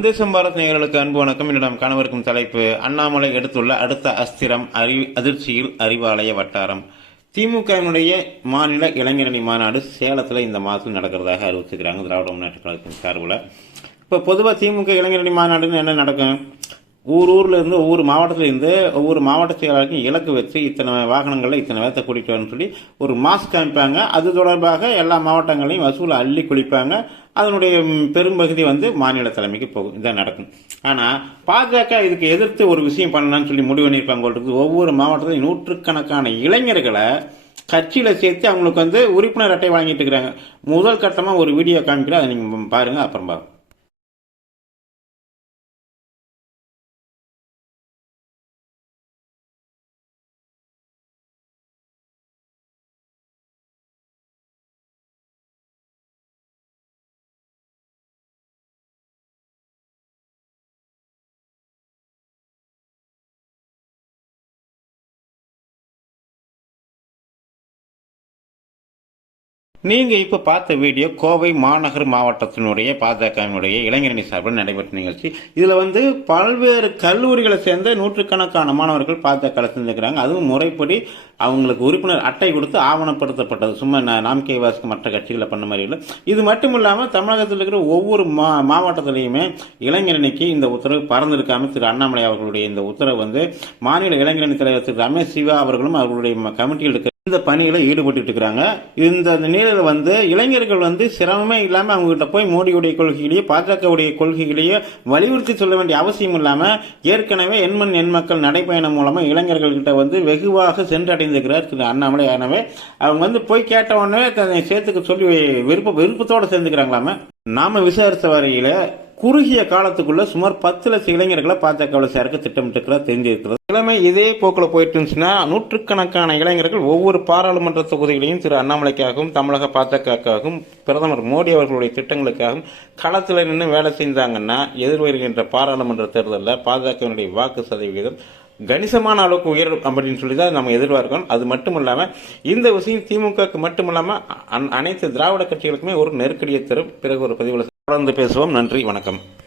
சந்தேசம் பாரத் நேயர்களுக்கு அன்பு வணக்கம். என்னிடம் காணவிருக்கும் தலைப்பு அண்ணாமலை எடுத்துள்ள அடுத்த அஸ்திரம் அறி அதிர்ச்சியில் அறிவாலய வட்டாரம். திமுகவினுடைய மாநில இளைஞரணி மாநாடு சேலத்தில் இந்த மாதத்தில் நடக்கிறதாக அறிவிச்சிருக்கிறாங்க. திராவிட முன்னேற்ற கழகத்தின் சார்பில். இப்போ பொதுவாக திமுக இளைஞரணி மாநாடுன்னு என்ன நடக்கும்? ஊர் ஊர்ல இருந்து ஒவ்வொரு மாவட்டத்துல இருந்து ஒவ்வொரு மாவட்ட செயலாளருக்கும் இலக்கு வச்சு இத்தனை வாகனங்களில் இத்தனை வேத்தை கூட்டிகிட்டு வரணும்னு சொல்லி ஒரு மாஸ் காமிப்பாங்க. அது தொடர்பாக எல்லா மாவட்டங்களையும் வசூலை அள்ளி குளிப்பாங்க. அதனுடைய பெரும்பகுதி வந்து மாநில தலைமைக்கு போகும். இதான் நடக்கும். ஆனால் பாஜக இதுக்கு எதிர்த்து ஒரு விஷயம் பண்ணலாம்னு சொல்லி முடிவு பண்ணியிருப்பாங்க ஒவ்வொரு மாவட்டத்திலும் நூற்றுக்கணக்கான இளைஞர்களை கட்சியில் சேர்த்து அவங்களுக்கு வந்து உறுப்பினர் அட்டை வழங்கிட்டு இருக்கிறாங்க. முதல் கட்டமாக ஒரு வீடியோ காமிக்கிறேன் அதை நீங்கள் பாருங்கள் அப்புறம் பாருங்கள் நீங்க இப்ப பார்த்த வீடியோ கோவை மாநகர் மாவட்டத்தினுடைய பாஜகவினுடைய இளைஞரணி சார்பில் நடைபெற்ற நிகழ்ச்சி. இதுல வந்து பல்வேறு கல்லூரிகளை சேர்ந்த நூற்றுக்கணக்கான மாணவர்கள் பாஜக சேர்ந்துக்கிறாங்க அதுவும் முறைப்படி அவங்களுக்கு உறுப்பினர் அட்டை கொடுத்து ஆவணப்படுத்தப்பட்டது. சும்மா நா- நாம் கே வாஸ்க்கு மற்ற கட்சிகளை பண்ண மாதிரி இல்லை. இது மட்டும் இல்லாமல் தமிழகத்தில் இருக்கிற ஒவ்வொரு மா மாவட்டத்திலையுமே இளைஞரணிக்கு இந்த உத்தரவு பறந்திருக்காம திரு அண்ணாமலை அவர்களுடைய இந்த உத்தரவு வந்து மாநில இளைஞரணி தலைவர் திரு ரமேஷ் சிவா அவர்களும் அவர்களுடைய கமிட்டியில் இருக்க இந்த பணியில ஈடுபட்டு இருக்கிறாங்க இந்த நிலையில வந்து இளைஞர்கள் வந்து சிரமமே இல்லாம அவங்க கிட்ட போய் மோடியுடைய கொள்கைகளையோ பாஜகவுடைய கொள்கைகளையோ வலியுறுத்தி சொல்ல வேண்டிய அவசியம் இல்லாம ஏற்கனவே எண்மண் எண் மக்கள் நடைபயணம் மூலமா இளைஞர்கள்கிட்ட வந்து வெகுவாக சென்றடைந்திருக்கிறார் திரு அண்ணாமலை. எனவே அவங்க வந்து போய் கேட்ட உடனே தன்னை சேர்த்துக்க சொல்லி விருப்ப விருப்பத்தோட சேர்ந்துக்கிறாங்களாம. நாம விசாரித்த வரையில குறுகிய காலத்துக்குள்ள சுமார் பத்து லட்சம் இளைஞர்களை பாஜகவில் சேர்க்க திட்டமிட்டிருக்கிறதா தெரிஞ்சிருக்கிறது. இளமை இதே போக்கில் போயிட்டு இருந்துச்சுன்னா நூற்றுக்கணக்கான இளைஞர்கள் ஒவ்வொரு பாராளுமன்ற தொகுதிகளையும் திரு அண்ணாமலைக்காகவும் தமிழக பாஜகவுக்காகவும் பிரதமர் மோடி அவர்களுடைய திட்டங்களுக்காகவும் களத்தில் நின்று வேலை செஞ்சாங்கன்னா எதிர்வருகின்ற பாராளுமன்ற தேர்தலில் பாஜகவினுடைய வாக்கு சதவிகிதம் கணிசமான அளவுக்கு உயரும் அப்படின்னு சொல்லி தான் நம்ம எதிர்பார்க்கணும் அது மட்டும் இல்லாமல் இந்த விஷயம் திமுகவுக்கு மட்டும் இல்லாமல் அனைத்து திராவிட கட்சிகளுக்குமே ஒரு நெருக்கடியை தரும். பிறகு ஒரு பதிவில் தொடர்ந்து பேசுவோம். நன்றி வணக்கம்.